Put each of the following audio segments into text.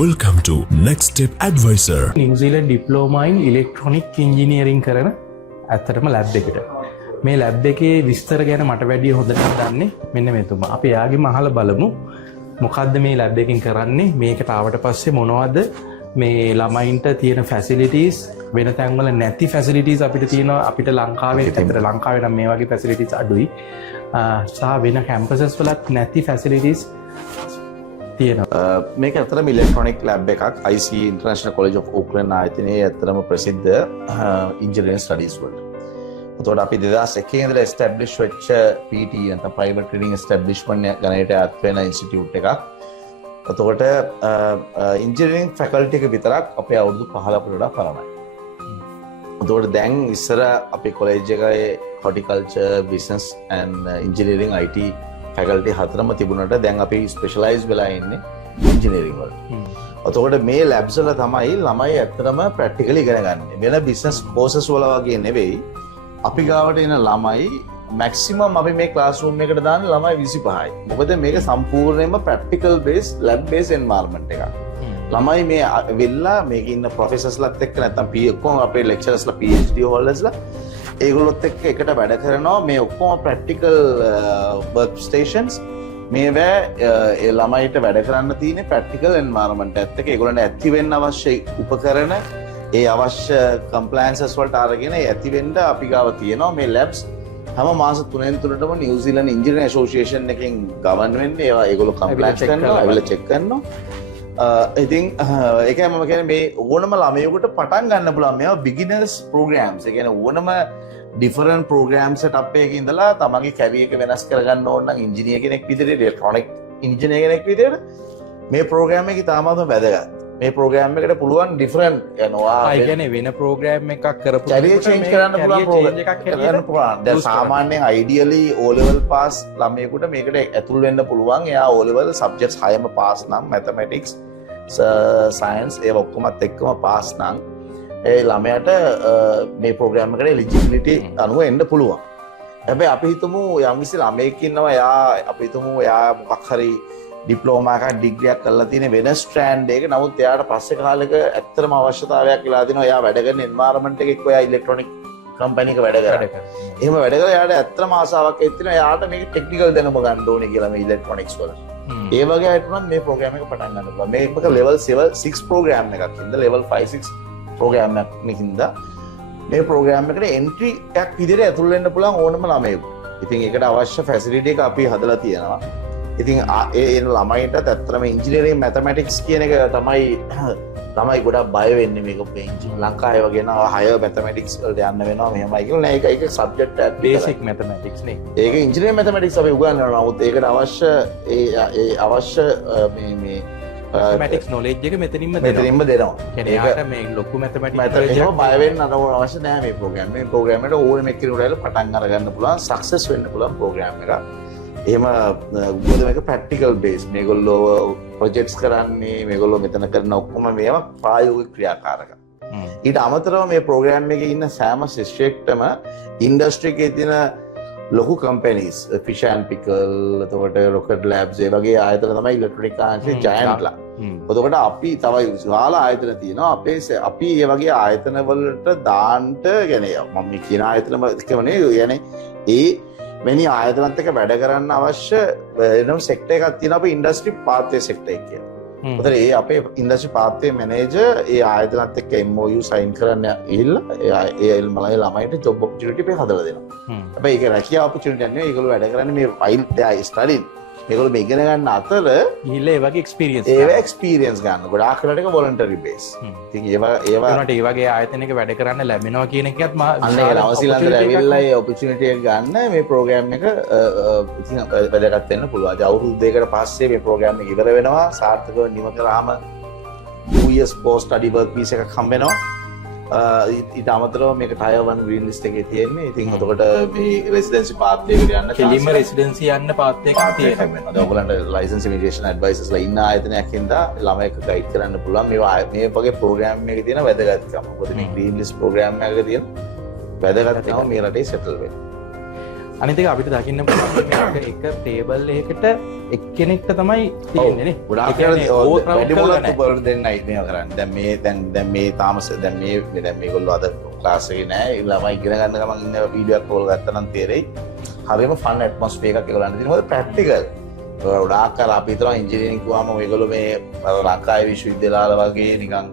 Welcome to Next Step Advisor. New Zealand diploma in electronic engineering කරන ඇත්තටම lab එකට. මේ ලැබ් එකේ විස්තර ගැන මට වැඩිය හොඳට දන්නේ මෙන්න මෙතුමා. අපි එයාගෙන් අහලා බලමු මොකද්ද මේ ලැබ් එකකින් කරන්නේ, මේකට ආවට පස්සේ මොනවද මේ ළමයින්ට තියෙන ෆැසිලිටිස්, වෙන තැන්වල නැති ෆැසිලිටිස් අපිට තියෙනවා. අපිට ලංකාවේ ඇත්තට ලංකාවේ නම් මේ වගේ ෆැසිලිටිස් අඩුයි. සහ වෙන කැම්පසස් වලත් නැති ෆැසිලිටිස් මේක ඇත්තටම ඉලෙක්ට්‍රොනික් ලැබ් එකක් IC international college of Auckland ආයතනයේ ඇත්තටම ප්‍රසිද්ධ ඉන්ජිනියරිං ස්ටඩීස් වලට. එතකොට අපි 2001 ඉඳලා එස්ටැබ්ලිෂ් වෙච්ච PT නැත්නම් ප්‍රයිවට් ට්‍රේනින් එස්ටැබ්ලිෂ්මන්ට් ගණයට අයත් වෙන ඉන්ස්ටිටියුට් එකක්. එතකොට ඉන්ජිනියරිං ෆැකල්ටි එක විතරක් අපේ අවුරුදු 15කට වඩා පරණයි. එතකොට දැන් ඉස්සර අපේ කොලෙජ් එකේ horticulture, business and engineering IT faculty හතරම තිබුණට දැන් අපි ස්පෙෂලයිස් වෙලා ඉන්නේ ඉන්ජිනියරිං වලට. එතකොට මේ ලැබ්ස් වල තමයි ළමයි ඇත්තටම ප්‍රැක්ටිකලි ඉගෙන ගන්න. වෙන බිස්නස් කෝසස් වල වගේ නෙවෙයි. අපි ගාවට එන ළමයි මැක්සිමම් අපි මේ ක්ලාස් රූම් එකට දාන්නේ ළමයි 25යි. මොකද මේක සම්පූර්ණයෙන්ම practical base lab base environment එකක්. ළමයි මේ වෙල්ලා මේකේ ඉන්න ප්‍රොෆෙසර්ස්ලාත් එක්ක නැත්නම් ඔක්කොම අපේ ලෙක්චරර්ස්ලා PhD හෝල්ඩර්ස්ලා ඒගොල්ලොත් එක්ක එකට වැඩ කරනවා. මේ ඔක්කොම ප්‍රැක්ටිකල් වර්ක් ස්ටේෂන්ස් මේවා ඒ ළමයිට වැඩ කරන්න තියෙන ප්‍රැක්ටිකල් එන්වයරන්මන්ට් එකත් එක්ක ඒගොල්ලන්ට ඇති වෙන්න අවශ්‍ය උපකරණ, ඒ අවශ්‍ය කම්ප්ලයන්සස් වලට අරගෙන ඇති වෙන්න අපි ගාව තියෙනවා මේ ලැබ්ස්. හැම මාස 3න් 3ටම නිව්සීලන්ත ඉන්ජිනියරිං ඇසෝසියේෂන් එකෙන් ගවන් වෙන්නේ. ඒවා ඒගොල්ලෝ කම්ප්ලයින්ස් කරනවා, ඒවල චෙක් කරනවා. ඉතින් ඒකයි මම කියන්නේ මේ ඕනම ළමයෙකුට පටන් ගන්න පුළුවන් මේවා බිගිනර්ස් ප්‍රෝග්‍රෑම්ස්. ඒ කියන්නේ ඕනම ඩිෆරන්ට් ප්‍රෝග්‍රෑම් සෙටප් එකක ඉඳලා තමන්ගේ කැරියර් එක වෙනස් කරගන්න ඕන නම් ඉංජිනේර කෙනෙක් විදිහට, ඉලෙක්ට්‍රොනික ඉංජිනේර කෙනෙක් විදිහට මේ ප්‍රෝග්‍රෑම් එක ඉතාමත් වැදගත්. මේ ප්‍රෝග්‍රෑම් එකට පුළුවන් ඩිෆරන්ට් යනවා. ඒ කියන්නේ වෙන ප්‍රෝග්‍රෑම් එකක් කරපු කැරියර් චේන්ජ් කරන්න පුළුවන් ප්‍රෝග්‍රෑම් එකක් කරන්න පුළුවන්. දැන් සාමාන්‍යයෙන් අයිඩියලි O level pass ළමයෙකුට මේකට ඇතුල් වෙන්න පුළුවන්. එයා O level subjects 6ම pass නම් mathematics, science ඒව ඔක්කොමත් එක්කම pass නම් ඒ ළමයට මේ ප්‍රෝග්‍රෑම් එකට එලිජිබිලිටි අනුව එන්න පුළුවන්. හැබැයි අපි හිතමු යම්කිසි ළමයෙක් ඉන්නවා, අපි හිතමු එයා මොකක් හරි ඩිප්ලෝමා එකක් ඩිග්‍රියක් කරලා තියෙන වෙන ස්ට්‍රෑන්ඩ් එක. නමුත් එයාට පස්සේ කාලෙක ඇත්තටම අවශ්‍යතාවයක් වෙලා දෙනවා. එයා වැඩ කරන එන්වයරන්මන්ට් එකක එක්ක එයා ඉලෙක්ට්‍රොනික කම්පැනි එක වැඩ කරනවා. එහෙම වැඩ කරලා එයාට ඇත්තටම ආසාවක් ඇතිවෙනවා. එයාට මේක ටෙක්නිකල් දැනුම ගන්න ඕනේ කියලා මේ ඉලෙක්ට්‍රොනික්ස් වල. ඒ වගේ අයට නම් මේ ප්‍රෝග්‍රෑම් එක පටන් ගන්න පුළුවන්. මේක ලෙවල් 6 ප්‍රෝග්‍රෑම් එකක් හින්දා ලෙවල් 5 6 ප්‍රෝග්‍රෑම් එකක් හින්දා මේ ප්‍රෝග්‍රෑම් එකට එන්ට්‍රි එකක් විදිහට ඇතුල් වෙන්න පුළුවන් ඕනම ළමයෙකුට. ඉතින් ඒකට අවශ්‍ය ෆැසිලිටි එක අපි හදලා තියෙනවා. ඉතින් ඒ ළමයින්ටත් ඇත්තටම ඉංජිනේරිං මැතමැටික්ස් කියන එක තමයි ගොඩක් බය වෙන්නේ. මේක ලංකාවේ වගේ නා හයර් මැතමැටික්ස් වලට යන්න වෙනවා මෙහෙමයි කියලා නෑ. ඒක සබ්ජෙක්ට් එකක්, බේසික් මැතමැටික්ස් නේ. ඒක ඉංජිනේරිං මැතමැටික්ස් අපි උගන්වනවා. නමුත් ඒකට අවශ්‍ය ඒ අවශ්‍ය මේ මැතමැටික්ස් නොලෙජ් එක මෙතනින්ම දෙනවා. කියන්නේ යාට මේ ලොකු මැතමැටික්ස් වල බය වෙන්න අවශ්‍ය නෑ. මේ ප්‍රෝග්‍රෑම් මේ ප්‍රෝග්‍රෑම් එකට ඕනෙම කෙනෙකුට පටන් අරගන්න පුළුවන්, සක්සස් වෙන්න පුළුවන් ප්‍රෝග්‍රෑම් එකක්. එහෙම මොකද මේක ප්‍රැක්ටිකල් බේස්. මේගොල්ලෝ ප්‍රොජෙක්ට්ස් කරන්නේ, මේගොල්ලෝ මෙතන කරන ඔක්කොම මේවා ප්‍රායෝගික ක්‍රියාකාරකම්. ඊට අමතරව මේ ප්‍රෝග්‍රෑම් එකේ ඉන්න සෑම ශිෂ්‍යයෙක්ටම ඉන්ඩස්ට්‍රි එකේ තියෙන ලොකු කම්පැනිස්, ෆිෂ් ඇන්ඩ් පිකල්, එතකොට රොකට් ලැබ්ස්, ඒ වගේ ආයතන තමයි ඉලෙක්ට්‍රොනික ආයතනයේ ජයන්ට්ලා. එතකොට අපි තව විශාල ආයතන තියෙනවා. අපි මේ වගේ ආයතන වලට දාන්න කියන්නේ මම කියන ආයතන කියන්නේ ඒ මෙනි ආයතනත් එක්ක වැඩ කරන්න අවශ්‍ය වෙනම සෙක්ටර් එකක් තියෙනවා. අපි ඉන්ඩස්ට්‍රි පාත්වේ සෙක්ටර් එක කියලා. උතන ඒ අපේ ඉන්ඩස්ට්‍රි පාත්වේ මැනේජර් ඒ ආයතනත් එක්ක MOU සයින් කරන්න ගිහිල්ලා ඒ ළමයිට ජොබ් ඔපචුනිටි එක හදලා දෙනවා. හැබැයි ඒක රැකියාව ඔපචුනිටි නෙවෙයි. ඒගොල්ලෝ වැඩ කරන්නේ මේ ෆයිල් ස්ටඩි. මේගොල්ලෝ මේ ඉගෙන ගන්න අතර ගිහිල්ලා ඒ වගේ එක්ස්පීරියන්ස් ගන්න. ගොඩාක් කරලා එක වොලන්ටරි බේස්. ඉතින් ඒවා උනට ඒ වගේ ආයතනයක වැඩ කරන්න ලැබෙනවා කියන එකත් අන්න ඒ නවසීලන්තට ඇවිල්ලා ඒ ඔපචුනිටි එක ගන්න මේ ප්‍රෝග්‍රෑම් එක ඉතින් වැදගත් වෙන්න පුළුවන්. අවුරුදු දෙකකට පස්සේ මේ ප්‍රෝග්‍රෑම් එක ඉවර වෙනවා. සාර්ථකව නිම කරාම 2 years post study work visa එකක් හම්බ වෙනවා. ඊට අමතරව මේක ටයර් 1 ග්‍රීන් ලිස්ට් එකේ තියෙන්නේ. ඉතින් එතකොට මේ රෙසිඩෙන්සි පාත් එකකට යන්න කෙලින්ම රෙසිඩෙන්සි යන්න පාත් එකක් තියෙනවා. අද ඔයගලන්ට ලයිසන්ස් ඉමිග්‍රේෂන් ඇඩ්වයිසර්ස්ලා ඉන්න ආයතනයක් හින්දා ළමයෙක් ගයිඩ් කරන්න පුළුවන්. මේ වගේ ප්‍රෝග්‍රෑම් එකේ තියෙන වැදගත්කම. මොකද මේ ග්‍රීන් ලිස්ට් ප්‍රෝග්‍රෑම් එකක තියෙන වැදගත්කම මේ රටේ සෙටල් වෙන්න. අනිත් එක අපිට දකින්න පුළුවන් මේක එක ටේබල් එකකට එක්කෙනෙක්ට තමයි තියෙන්නේ නේ. ගොඩාක් වැඩිමොලත් උපර දෙන්නයි මේ කරන්නේ. දැන් මේ තාමස දැන් මේගොල්ලෝ අද ක්ලාස් එකේ නෑ. ළමයි ඉගෙන ගන්න ගමන් ඉන්න වීඩියෝ එකක් ඕල් ගත්තා නම් තේරෙයි. හරියම ෆන් ඇට්මොස්ෆියර් එකක් ඒගොල්ලන්ට තියෙනවා. මොකද ප්‍රැක්ටිකල්. ගොඩාක් අර අපි හිතනවා ඉන්ජිනියරින් කිව්වම මේගොල්ලෝ මේ ලංකාවේ විශ්වවිද්‍යාල වගේ නිකන්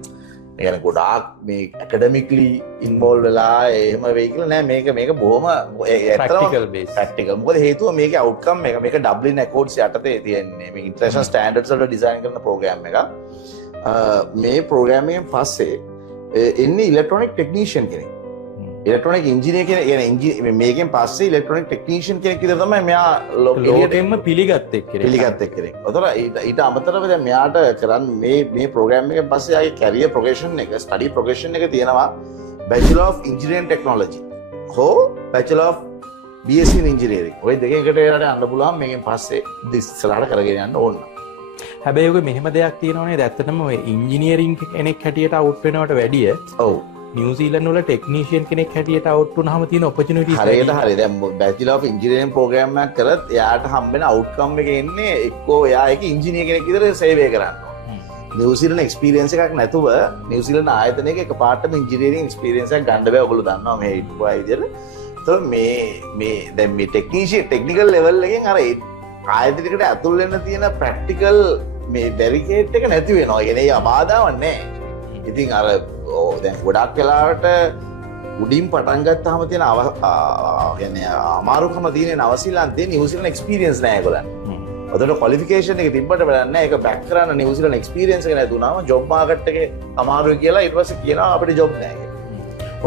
يعني ගොඩාක් මේ ඇකඩමික්ලි ඉන්වෝල්ව් වෙලා එහෙම වෙයි කියලා නෑ. මේක බොහොම ප්‍රැක්ටිකල් බේස්. ප්‍රැක්ටිකල්. මොකද හේතුව මේකේ අවුට්කම් මේක ඩබ්ලින් ඇකෝඩ්ස් යටතේ තියෙන්නේ. මේක ඉන්ටර්නැෂනල් ස්ටෑන්ඩඩ්ස් වලට ඩිසයින් කරන ප්‍රෝග්‍රෑම් එකක්. මේ ප්‍රෝග්‍රෑම් එකෙන් පස්සේ එන්නේ ඉලෙක්ට්‍රොනික ටෙක්නීෂියන් කෙනෙක්. ඉලෙක්ට්‍රොනික ඉංජිනේර කෙනෙක්. يعني මේකෙන් පස්සේ ඉලෙක්ට්‍රොනික ටෙක්නීෂියන් කෙනෙක් විතර තමයි මෙයා ලෝකෙම පිළිගත් එක්කෙනෙක්. ඔතන ඊට අමතරව දැන් මෙයාට කරන්නේ මේ ප්‍රෝග්‍රෑම් එකෙන් පස්සේ ආයේ කැරියර් ප්‍රොග්‍රෙෂන් එක, ස්ටඩි ප්‍රොග්‍රෙෂන් එක තියෙනවා Bachelor of Engineering Technology හෝ Bachelor of BSc in Engineering. ඔය දෙකෙන් එකට යන්න පුළුවන් මේකෙන් පස්සේ ඉස්සරහට කරගෙන යන්න ඕන. හැබැයි ඔක මෙහෙම දෙයක් තියෙනවනේ. ඇත්තටම ඔය ඉංජිනියරින් කෙනෙක් හැටියට අවුට් වෙනවට වැඩිය ඔව් නිව්සීලන්ඩ් වල ටෙක්නීෂියන් කෙනෙක් හැටියට අවුට් වුණාම තියෙන ඔපචුනිටිස් හරියට හරි. දැන් Bachelor of Engineering program එකක් කරත් එයාට හම්බෙන අවුට්කම් එක එන්නේ එක්කෝ එයා එක ඉංජිනේර කෙනෙක් විතර සේවය කරන්න ඕන. නිව්සීලන්ඩ් එක්ස්පීරියන්ස් එකක් නැතුව නිව්සීලන්ඩ් ආයතනයක එකපාරටම ඉංජිනේරින් එක්ස්පීරියන්ස් එකක් ගන්න බෑ. ඔයගොල්ලෝ දන්නවා මේ හිටපු අය විදියට. ඒතකොට මේ දැන් මේ ටෙක්නිකල් ලෙවල් එකෙන් අර ආයතනයකට ඇතුල් වෙන්න තියෙන ප්‍රැක්ටිකල් මේ බැරිකේඩ් එක නැති වෙනවා. ඒ කියන්නේ අබාධාවක් නැහැ. ඉතින් අර දැන් ගොඩක් වෙලාවට උඩින් පටන් ගත්තාම තියෙන يعني අමාරුකම තියෙන නවසීලන්තේ නිව්සීලන්ඩ් එක්ස්පීරියන්ස් නැහැ ඒගොල්ලන්. ඔතන ක්වොලිෆිකේෂන් එක තිබ්බට වැඩක් නැහැ. ඒක බෑක් කරන්න නිව්සීලන්ඩ් එක්ස්පීරියන්ස් එක නැතුණාම ජොබ් මාකට් එකේ අමාරුයි කියලා ඊට පස්සේ කියනවා අපිට ජොබ් නැහැ.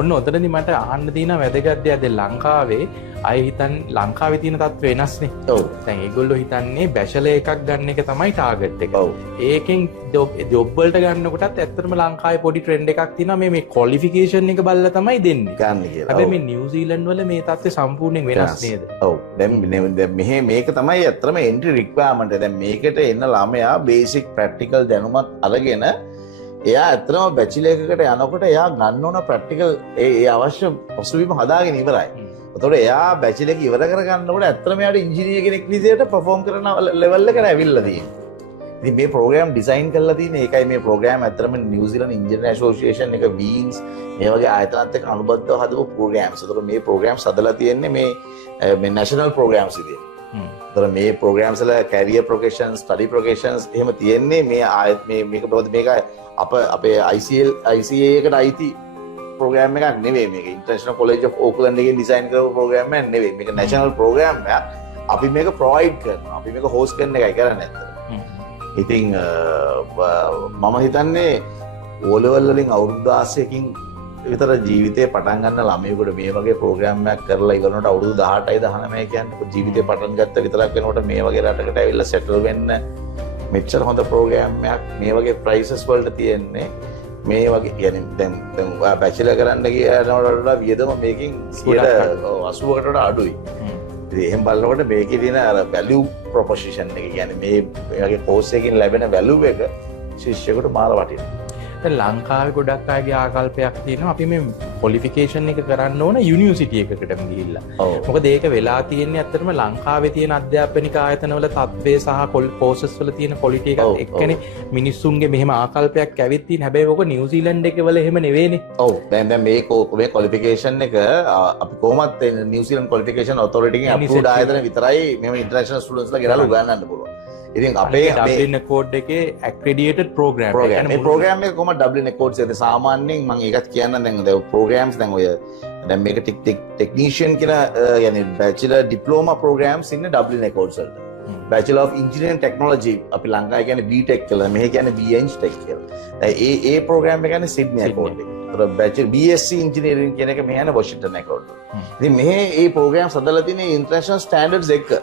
ඔන්න ඔතනදී මට අහන්න තියෙන වැදගත් දෙයක් දැන් ලංකාවේ අය හිතන් ලංකාවේ තියෙන තත්ත්වය වෙනස්නේ. ඔව්. දැන් ඒගොල්ලෝ හිතන්නේ බැචලර් එකක් ගන්න එක තමයි ටාගට් එක. ඔව්. ඒකෙන් ජොබ් වලට ගන්නකොටත් ඇත්තටම ලංකාවේ පොඩි ට්‍රෙන්ඩ් එකක් තියෙනවා මේ ක්වොලිෆිකේෂන් එක බලලා තමයි දෙන්නේ. ගන්න කියලා. හැබැයි මේ නිව්සීලන්ඩ් වල මේ තත්ත්වය සම්පූර්ණයෙන් වෙනස් නේද? ඔව්. දැන් මේක තමයි ඇත්තටම එන්ට්‍රි රික්වයර්මන්ට්. දැන් මේකට එන්න ළමයා බේසික් ප්‍රැක්ටිකල් දැනුමත් අරගෙන එයා ඇත්තම බැචලර් එකකට යනකොට එයා ගන්න ඕන ප්‍රැක්ටිකල් ඒ අවශ්‍ය පසුබිම හදාගෙන ඉවරයි. එතකොට එයා බැචලර් එක ඉවර කරගන්නකොට ඇත්තම එයාට ඉංජිනේර කෙනෙක් විදියට පර්ෆෝම් කරන ලෙවල් එකට ඇවිල්ලා තියෙනවා. ඉතින් මේ ප්‍රෝග්‍රෑම් ඩිසයින් කරලා තියෙන්නේ ඒකයි මේ ප්‍රෝග්‍රෑම් ඇත්තම නිව්සීලන්ඩ් ඉංජිනේර ඇසෝසියේෂන් එක වීන්ස් මේ වගේ ආයතනත් එක්ක අනුබද්ධව හදපු ප්‍රෝග්‍රෑම්ස්. එතකොට මේ ප්‍රෝග්‍රෑම්ස් හදලා තියෙන්නේ මේ නැෂනල් ප්‍රෝග්‍රෑම්ස් විදියට. එතකොට මේ ප්‍රෝග්‍රෑම්ස් වල කැරියර් ප්‍රොග්‍රෙෂන්, ස්ටඩි ප්‍රොග්‍රෙෂන්ස් එහෙම තියෙන්නේ මේ ආයත මේක අපේ ICA එකට අයිති ප්‍රෝග්‍රෑම් එකක් නෙවෙයි. මේක ඉන්ටර්නැෂනල් කොලෙජ් ඔෆ් ඕක්ලන්ඩ් එකෙන් ඩිසයින් කරපු ප්‍රෝග්‍රෑම් එකක් නෙවෙයි. මේක නැෂනල් ප්‍රෝග්‍රෑම් එකක්. අපි මේක ප්‍රොවයිඩ් කරනවා. අපි මේක හෝස්ට් කරන එකයි කරන්නේ නැත්තේ. ඉතින් මම හිතන්නේ O level වලින් අවුරුදු 16කින් විතර ජීවිතේ පටන් ගන්න ළමයෙකුට මේ වගේ ප්‍රෝග්‍රෑම් එකක් කරලා ඉවරනකොට අවුරුදු 18යි 19යි කියන්නේ ජීවිතේ පටන් ගත්ත විතරක් වෙනකොට මේ වගේ රටකට ඇවිල්ලා සෙටල් වෙන්න මෙච්චර හොඳ ප්‍රෝග්‍රෑම් එකක් මේ වගේ ප්‍රයිසස් වලට තියෙන්නේ මේ වගේ يعني දැන් බැචලර් කරන්න ගියනකොට වඩා වියදම මේකෙන් 80කට වඩා අඩුයි. ඉතින් එහෙම බලනකොට මේකේ තියෙන අර වැලියු ප්‍රොපොසිෂන් එක කියන්නේ මේ වගේ කෝස් එකකින් ලැබෙන වැලියු එක ශිෂ්‍යයෙකුට මාර වටිනවා. දැන් ලංකාවේ ගොඩක් අයගේ ආකල්පයක් තියෙනවා අපි මේ ක්වොලිෆිකේෂන් එක කරන්න ඕන යුනිවර්සිටි එකකටම ගිහිල්ලා. මොකද ඒක වෙලා තියෙන්නේ ඇත්තටම ලංකාවේ තියෙන අධ්‍යාපනික ආයතනවල තත්ත්වය සහ කෝසස් වල තියෙන ක්වොලිටි එකත් එක්කනේ මිනිස්සුන්ගේ මෙහෙම ආකල්පයක් ඇවිත් තියෙන. හැබැයි ඔක නිව්සීලන්ඩ් එකේ වල එහෙම නෙවෙයිනේ. ඔව්. දැන් මේ ක්වොලිෆිකේෂන් එක අපි කොහොමත් නිව්සීලන්ඩ් ක්වොලිෆිකේෂන් ඔතොරිටි එකෙන් අප්‍රූව්ඩ් ආයතන විතරයි මෙහෙම ඉන්ටර්නැෂනල් ස්ටුඩන්ට්ස්ලා ගෙනල්ලා උගන්වන්න පුළුවන්. ඉතින් අපේ ඩබ්ලින් කෝඩ් එකේ ඇක්‍රෙඩිටඩ් ප්‍රෝග්‍රෑම් එක. මේ ප්‍රෝග්‍රෑම් එක කොහොමද ඩබ්ලින් කෝඩ්ස් එකද සාමාන්‍යයෙන් මම ඒකත් කියන්න දැන් ප්‍රෝග්‍රෑම්ස් දැන් ඔය දැන් මේක ටෙක්නීෂියන් කියන يعني බැචලර් ඩිප්ලෝමා ප්‍රෝග්‍රෑම්ස් ඉන්නේ ඩබ්ලින් කෝඩ්ස් වලට. බැචලර් ඔෆ් ඉන්ජිනියරින් ටෙක්නොලොජි අපි ලංකාවේ කියන්නේ BTech කියලා. මෙහෙ කියන්නේ BEng Tech කියලා. ඒ ප්‍රෝග්‍රෑම් එක කියන්නේ සිඩ්නි කෝඩ් එක. ඒතර බැචලර් BSc ඉන්ජිනියරින් කියන එක මෙහෙ යන වොෂින්ටන් කෝඩ්. ඉතින් මෙහෙ මේ ප්‍රෝග්‍රෑම් හදලා තියෙන ඉන්ටර්නැෂනල් ස්ටෑන්ඩඩ්ස් එක්ක.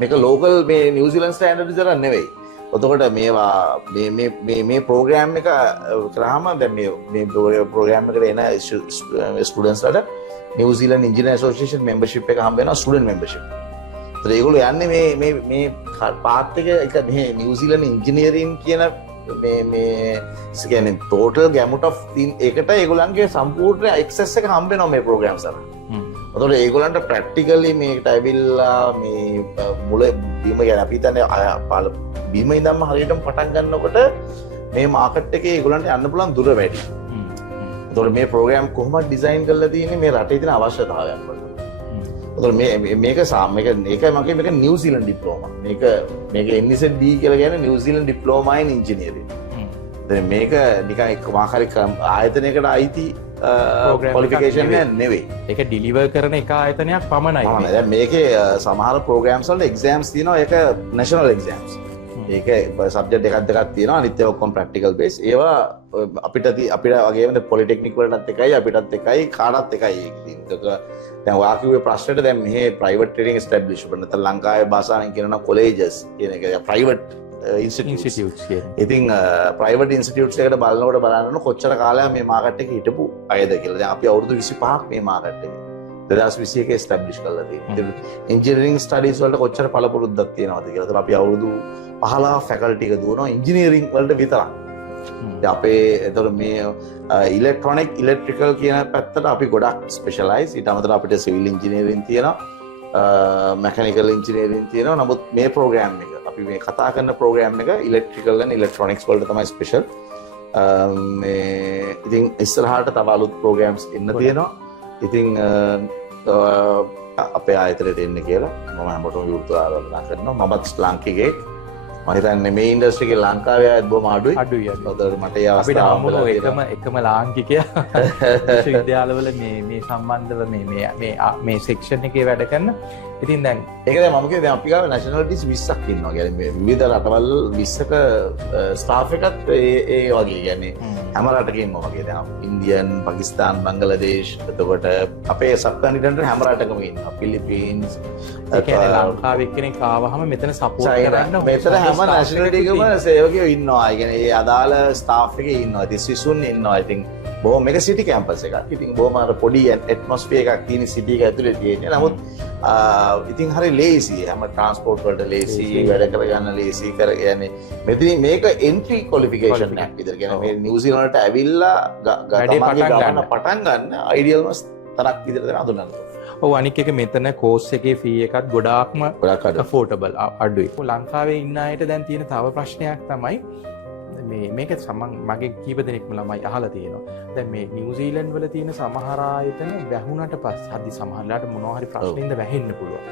මේක ලෝකල් මේ නිව්සීලන්ඩ් ස්ටෑන්ඩඩ්ස් විතර නෙවෙයි. එතකොට මේවා මේ ප්‍රෝග්‍රෑම් එක කරාම දැන් මේ ප්‍රෝග්‍රෑම් එකට එන ස්ටුඩන්ට්ස්ලාට නිව්සීලන්ඩ් ඉන්ජිනියර් ඇසෝසියේෂන් මෙම්බර්ෂිප් එක හම්බ වෙනවා ස්ටුඩන්ට් මෙම්බර්ෂිප්. ඒතර ඒගොල්ලෝ යන්නේ මේ පාත් එක මේ නිව්සීලන්ඩ් ඉන්ජිනියරින් කියන මේ කියන්නේ ටෝටල් ගැමුට් ඔෆ් ඒකට ඒගොල්ලන්ගේ සම්පූර්ණ ඇක්සස් එක හම්බ වෙනවා මේ ප්‍රෝග්‍රෑම්ස් වලට. තොට ඒගොලන්ට ප්‍රක්ටිකලි මේකට ඇවිල්ලා මේ මුල බීම ගැන අපිතන පාල බීම ඉදම්ම හරිටම පටන් ගන්නකොට මේ මාකට් එක ඒගොලන්ට යන්න පුලන් දුර වැඩි තොට මේ ප්‍රෝග්‍රම් කොහම ඩිසයින් කල තියන මේ රට තින අවශ්‍යතාවයක් ො මේක සාමක ඒක මගේ මේක නිවසිලන් ඩිප්ලෝම මේක එනිසට දී කියල ගැන නිවසිලන් ඩිප්ලෝමයින් ඉංජිනීරී මේක නික එක් මාහරික ආයතනයකට අයිති කොලිෆිකේෂන් නෙවේ එක ඩිලිව කරන එක ආයතනයක් පමණයි මේක සමහර ප්‍රෝග්‍රම්සල් එක්සෑම්ස් තියන එක නැශනල් එක්සෑම්ස් ඒක සබ්ජෙක්් එකක් දෙකක් තියෙන අනිත්‍ය ඔක්කොම ප්‍රක්ටිකල් බේස් ඒවා අපිට අපිට වගේ පොලිටෙක්නික් වලටත් එකයි අපිටත් එකයි කාටත් එකයි දැන් වාකිවේ ප්‍රශ්නයට දැන් මේ ප්‍රයිවට් ට්‍රේනින් එස්ටැබ්ලිෂ්මන්ට් නැත්නම් ලංකාවේ භාෂාවෙන් කියනවා කොලේජස් කියන එක ප්‍රයිවට් ඉන්ස්ටිටියුට්ස් ඉතින් ප්‍රයිවට් ඉන්ස්ටිටියුට්ස් එකට බලනකොට බලන්න කොච්චර කාලයක් මේ මාකට් එකේ හිටපු අයද කියලා. දැන් අපි අවුරුදු 25ක් මේ මාකට් එකේ 2021 එස්ටැබ්ලිෂ් කරලා තියෙනවා. ඉන්ජිනියරිං ස්ටඩීස් වලට කොච්චර පළපුරුද්දක් තියෙනවද කියලා. ඒතර අපි අවුරුදු 15 ෆැකල්ටි එක දුවනවා ඉන්ජිනියරිං වලට විතරක්. අපේ එතකොට මේ ඉලෙක්ට්‍රොනික් ඉලෙක්ට්‍රිකල් කියන පැත්තට අපි ගොඩක් ස්පෙෂලයිස්. ඊට අමතරව අපිට සිවිල් ඉන්ජිනියරිං තියෙනවා, මැකැනිකල් ඉන්ජිනියරිං තියෙනවා. නමුත් මේ ප්‍රෝග්‍රෑම් එක අපි මේ කතා කරන ප්‍රෝග්‍රෑම් එක ඉලෙක්ට්‍රිකල් and ඉලෙක්ට්‍රොනික්ස් වලට තමයි ස්පෙෂල්. ඉතින් ඉස්සරහට තව අලුත් ප්‍රෝග්‍රෑම්ස් එන්න තියෙනවා. ඉතින් අපේ ආයතනයට එන්න කියලා මම හැමෝටම විවෘතව ආරාධනා කරනවා. මමත් ලාංකිකයෙක්. මම හිතන්නේ මේ ඉන්ඩස්ට්‍රි එකේ ලංකාවේ අයත් බොහොම අඩුයි. ඔතන මට ඒ අවස්ථාව එකම ලාංකිකයා විශ්වවිද්‍යාලවල මේ සම්බන්ධව මේ සෙක්ෂන් එකේ වැඩ කරන. ඉතින් දැන් ඒක දැන් මම කිව්වේ දැන් අපි ගාව නැෂනලිටිස් 20ක් ඉන්නවා. කියන්නේ මේ විවිධ රටවල් 20ක ස්ටාෆ් එකත් ඒ වගේ. කියන්නේ හැම රටකින්ම වගේ. දැන් ඉන්දියන්, පාකිස්තාන්, බංග්ලාදේශ්, එතකොට අපේ සබ් කන්ටිනන්ට් හැම රටකම ඉන්නවා. ෆිලිපීන්ස්, ඒ කියන්නේ ලංකාවේ කෙනෙක් ආවහම මෙතන සපෝට් කරන්න මෙතන හැම නැෂනලිටි එකම සේවකයෝ ඉන්නවා. ඒ කියන්නේ ඒ අදාළ ස්ටාෆ් එකේ ඉන්නවා. ඉතින් සිසුන් ඉන්නවා. ඉතින් බොහොම මේක සිටි කැම්පස් එකක්. ඉතින් බොහොම අර පොඩි ඇට්මොස්ෆියර් එකක් තියෙන සිටි එක ඇතුලේ තියෙන්නේ. නමුත් ඉතින් හරි ලේසි. හැම ට්‍රාන්ස්පෝර්ට් වලට ලේසි, වැඩ කරගන්න ලේසි කර කියන්නේ මෙතන මේක එන්ට්‍රි ක්වොලිෆිකේෂන් එකක් විතර. කියන්නේ මේ නිව්සීලන්තට ඇවිල්ලා ගමන් පටන් ගන්න අයිඩියල්ම තරක් විතර දෙන අඳුනනවා. ඔව් අනික් එක මෙතන කෝස් එකේ ෆී එකත් ගොඩාක්ම අෆෝඩබල් අඩුයි. ලංකාවේ ඉන්න අයට දැන් තියෙන තව ප්‍රශ්නයක් තමයි මේක මගේ කීප දෙනෙක්ම ළමයි අහලා තියෙනවා. දැන් මේ නිව්සීලන්ඩ් වල තියෙන සමහර ආයතන වැහුණට පස්සේ හදි සමහරලාට මොනවා හරි ප්‍රශ්නින්ද වැහෙන්න පුළුවන්.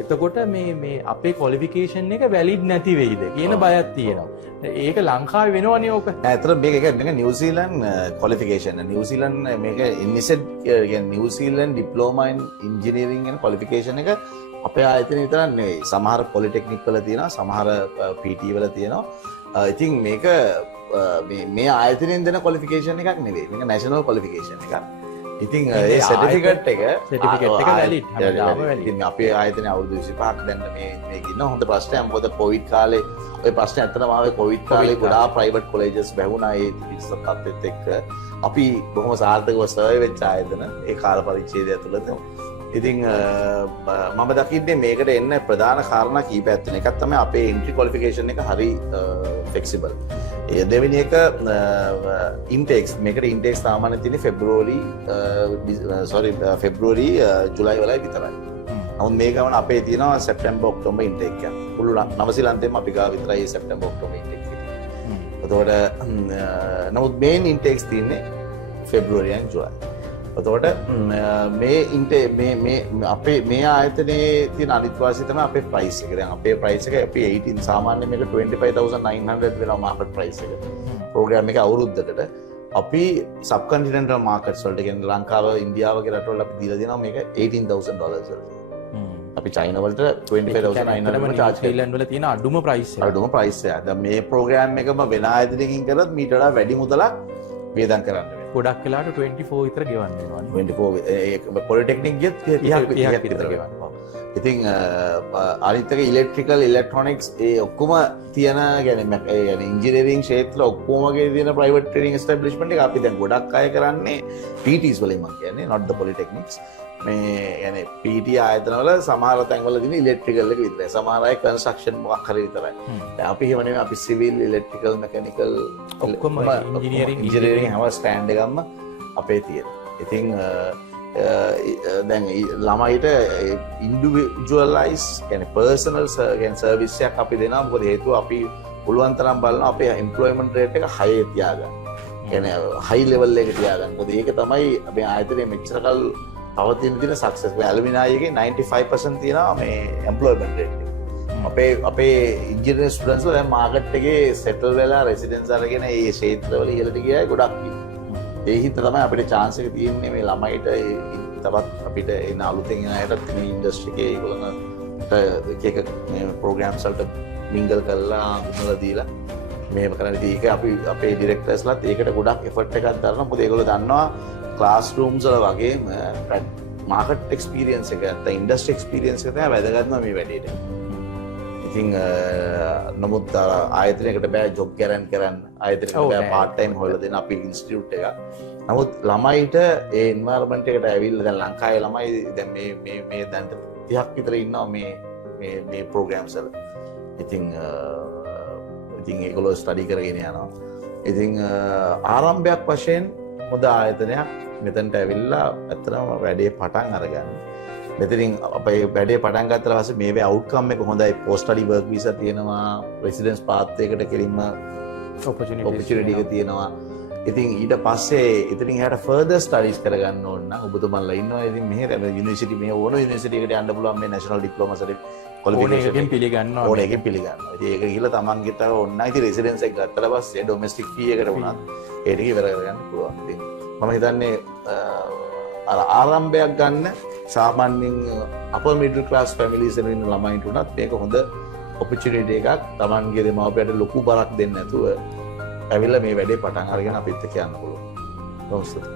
එතකොට මේ අපේ ක්වොලිෆිකේෂන් එක වැලිඩ් නැති වෙයිද කියන බයක් තියෙනවා. ඒක ලංකාවේ වෙනවනේ ඕක. ඇත්තට මේක නිව්සීලන්ඩ් ක්වොලිෆිකේෂන්. නිව්සීලන්ඩ් මේක ඉනිසෙට් කියන්නේ නිව්සීලන්ඩ් ඩිප්ලෝමා ඉන් ඉන්ජිනියරිං කියන ක්වොලිෆිකේෂන් එක අපේ ආයතන විතරක් නෙවෙයි. සමහර පොලිටෙක්නික් වල තියෙනවා, සමහර PT වල තියෙනවා. ඉතින් මේක මේ ආයතනයෙන් දෙන ක්වොලිෆිකේෂන් එකක් නෙවෙයි. මේක නැෂනල් ක්වොලිෆිකේෂන් එකක්. ඉතින් ඒ සර්ටිෆිකේට් එක වැලිඩ් හැමදාම වැලිඩ්. ඉතින් අපේ ආයතනයේ අවුරුදු 25ක් දැන් මේක ඉන්න හොඳ ප්‍රශ්නයක්. මොකද කොවිඩ් කාලේ ඔය ප්‍රශ්නේ ඇත්තටම ආවේ කොවිඩ් කාලේ ගොඩාක් ප්‍රයිවට් කොලෙජස් වැහුණා ඒ විශ්වවිද්‍යාලත් එක්ක. අපි බොහොම සාර්ථකව සර්ව් වෙච්ච ආයතන ඒ කාල පරිච්ඡේදය ඇතුළත. ඉතින් මම දකින්නේ මේකට එන්න ප්‍රධාන කාරණා කීපයක් තියෙනවා. එකක් තමයි අපේ එන්ට්‍රි ක්වොලිෆිකේෂන් එක හරි ෆ්ලෙක්සිබල්. ඒ දෙවෙනි එක ඉන්ටේක්ස්. මේකට ඉන්ටේක්ස් සාමාන්‍යයෙන් තියෙන්නේ පෙබ්‍රුවරි ජුලයි වලයි විතරයි. නමුත් මේ ගමන අපේ තියෙනවා සැප්තැම්බර් ඔක්තෝබර් ඉන්ටේක් එක. පුළු නවසීලන්තෙම අපි ගාව විතරයි සැප්තැම්බර් ඔක්තෝබර් ඉන්ටේක් එක. එතකොට නමුත් මේන් ඉන්ටේක්ස් තියෙන්නේ පෙබ්‍රුවරි and ජුලයි. එතකොට අපේ මේ ආයතනයේ තියෙන අනිත් වාසිය තමයි අපේ ප්‍රයිස් එක. දැන් අපේ ප්‍රයිස් එක අපි 18 සාමාන්‍යයෙන් මේක 25900 වෙනවා මාකට් ප්‍රයිස් එක. ප්‍රෝග්‍රෑම් එක අවුරුද්දකට අපි සබ් කන්ටිනෙන්ටල් මාකට්ස් වලට කියන්නේ ලංකාව, ඉන්දියාව වගේ රටවල අපි දීලා දෙනවා මේක $18,000 වලට. අපි චයිනා වලට 25900 charge ශ්‍රීලන්ඩ් වල තියෙන අඩුම ප්‍රයිස් එක. අඩුම ප්‍රයිස් එක. දැන් මේ ප්‍රෝග්‍රෑම් එකම වෙන ආයතනයකින් කරත් මීට වඩා වැඩි මුදලක් වේදන් කරන්න වෙනවා. ගොඩක් වෙලාට 24 විතර ගෙවන්න වෙනවා. 24 පොලිටෙක්නික් ගියත් 30ක් විතර ගෙවන්න. ඉතින් අනිත් එක ඉලෙක්ට්‍රිකල් ඉලෙක්ට්‍රොනික්ස් ඒ ඔක්කොම තියෙන يعني ඉන්ජිනියරිං ක්ෂේත්‍ර ඔක්කොම වගේ තියෙන ප්‍රයිවට් ට්‍රේනින් එස්ටැබ්ලිෂ්මන්ට් එක අපි දැන් ගොඩක් අය කරන්නේ PTs වලින් මම කියන්නේ not the polytechnics. මේ يعني PT ආයතනවල සමහර තැන්වල තියෙන ඉලෙක්ට්‍රිකල් එක විතරයි. සමහර අය කන්ස්ට්‍රක්ෂන් මොකක් හරි විතරයි. දැන් අපි එහෙම නෙමෙයි. අපි සිවිල් ඉලෙක්ට්‍රිකල් මෙකැනිකල් ඔක්කොම ඉන්ජිනියරිං හැම ස්ටෑන්ඩ් එකක්ම අපේ තියෙනවා. ඉතින් දැන් ළමයිට ඉන්ඩිවිජුවලයිස් කියන්නේ පර්සනල් සර්විස් එකක් අපි දෙනවා. මොකද හේතුව අපි පුළුවන් තරම් බලනවා අපේ එම්ප්ලොයිමන්ට් රේට් එක හයි තියාගන්න. කියන්නේ හයි ලෙවල් එකක තියාගන්න. මොකද ඒක තමයි අපේ ආයතනයේ මෙච්චර කල් පවතින තියෙන සක්සස්. මේ ඇලුමිනායි එකේ 95% තියෙනවා මේ එම්ප්ලොයිමන්ට් රේට් එක. අපේ ඉන්ජිනියරින් ස්ටුඩන්ට්ස්ලා දැන් මාකට් එකේ සෙටල් වෙලා රෙසිඩන්ස් අරගෙන ඒ ක්ෂේත්‍රවල ඉහළට ගියා ගොඩක් ඉන්නවා. ඒ හින්දා තමයි අපිට chance එක තියෙන්නේ මේ ළමයිට තවත් අපිට එන අලුතෙන් එන අයටත් මේ ඉන්ඩස්ට්‍රි එකේ ඒගොල්ලන්ට එක මේ ප්‍රෝග්‍රෑම්ස් වලට මිංගල් කරලා මුදල දීලා මේව කරන්න. ඉතින් ඒක අපි අපේ ඩිරෙක්ටර්ස්ලාත් ඒකට ගොඩක් එෆර්ට් එකක් දරනවා. මොකද ඒගොල්ලෝ දන්නවා ක්ලාස් රූම්ස් වල වගේම මාකට් එක්ස්පීරියන්ස් එක නැත්නම් ඉන්ඩස්ට්‍රි එක්ස්පීරියන්ස් එක තමයි වැදගත්ම මේ වැඩේට. ඉතින් නමුත් ආයතනයකට බෑ ජොබ් ගැරන්ටි කරන්න. ආයතනයකට බෑ පාර්ට් ටයිම් හොයලා දෙන්න අපේ ඉන්ස්ටිටියුට් එක. නමුත් ළමයිට ඒ එන්වයරන්මන්ට් එකට ඇවිල්ලා දැන් ලංකාවේ ළමයි දැන් මේ දැන් 30ක් විතර ඉන්නවා මේ ප්‍රෝග්‍රෑම්ස් වල. ඉතින් ඒගොල්ලෝ ස්ටඩි කරගෙන යනවා. ඉතින් ආරම්භයක් වශයෙන් හොඳ ආයතනයක් මෙතනට ඇවිල්ලා ඇත්තටම වැඩේ පටන් අරගන්න. මෙතනින් අපේ වැඩේ පටන් ගත්තට පස්සේ මේවේ අවුට්කම් එක හොඳයි. පෝස්ට් ස්ටඩි වර්ක් වීසා තියෙනවා. රෙසිඩන්ස් පාත් එකකට කෙලින්ම ඔපචුනිටි එක තියෙනවා. ඉතින් ඊට පස්සේ ඉතින් එහාට ෆර්දර් ස්ටඩීස් කරගන්න ඕන නම් ඔබතුමන්ලා ඉන්නවා. ඉතින් මෙහෙ යුනිවර්සිටි මේ ඕන යුනිවර්සිටි එකට යන්න පුළුවන් මේ නැෂනල් ඩිප්ලෝමා ඕන එකකින් පිළිගන්නවා. ඕන එකකින් පිළිගන්නවා. ඉතින් ඒක ගිහලා තමන්ගෙට ඕන නම් ඉතින් රෙසිඩන්ස් එක ගත්තට පස්සේ ඩොමෙස්ටික් ෆී එකට වුණත් ඒ ටික ඉවර කරගන්න පුළුවන්. ඉතින් මම හිතන්නේ අර ආරම්භයක් ගන්න සාමාන්‍යයෙන් අපර් මිඩල් ක්ලාස් ෆැමිලිස් වල ඉන්න ළමයින්ට උනත් මේක හොඳ ඔපචුනිටි එකක්. තමන්ගේ දෙමාපියන්ට ලොකු බරක් දෙන්නේ නැතුව ඇවිල්ලා මේ වැඩේ පටන් අරගෙන අපිත් එක්ක යන්න පුළුවන්. නමස්තේ.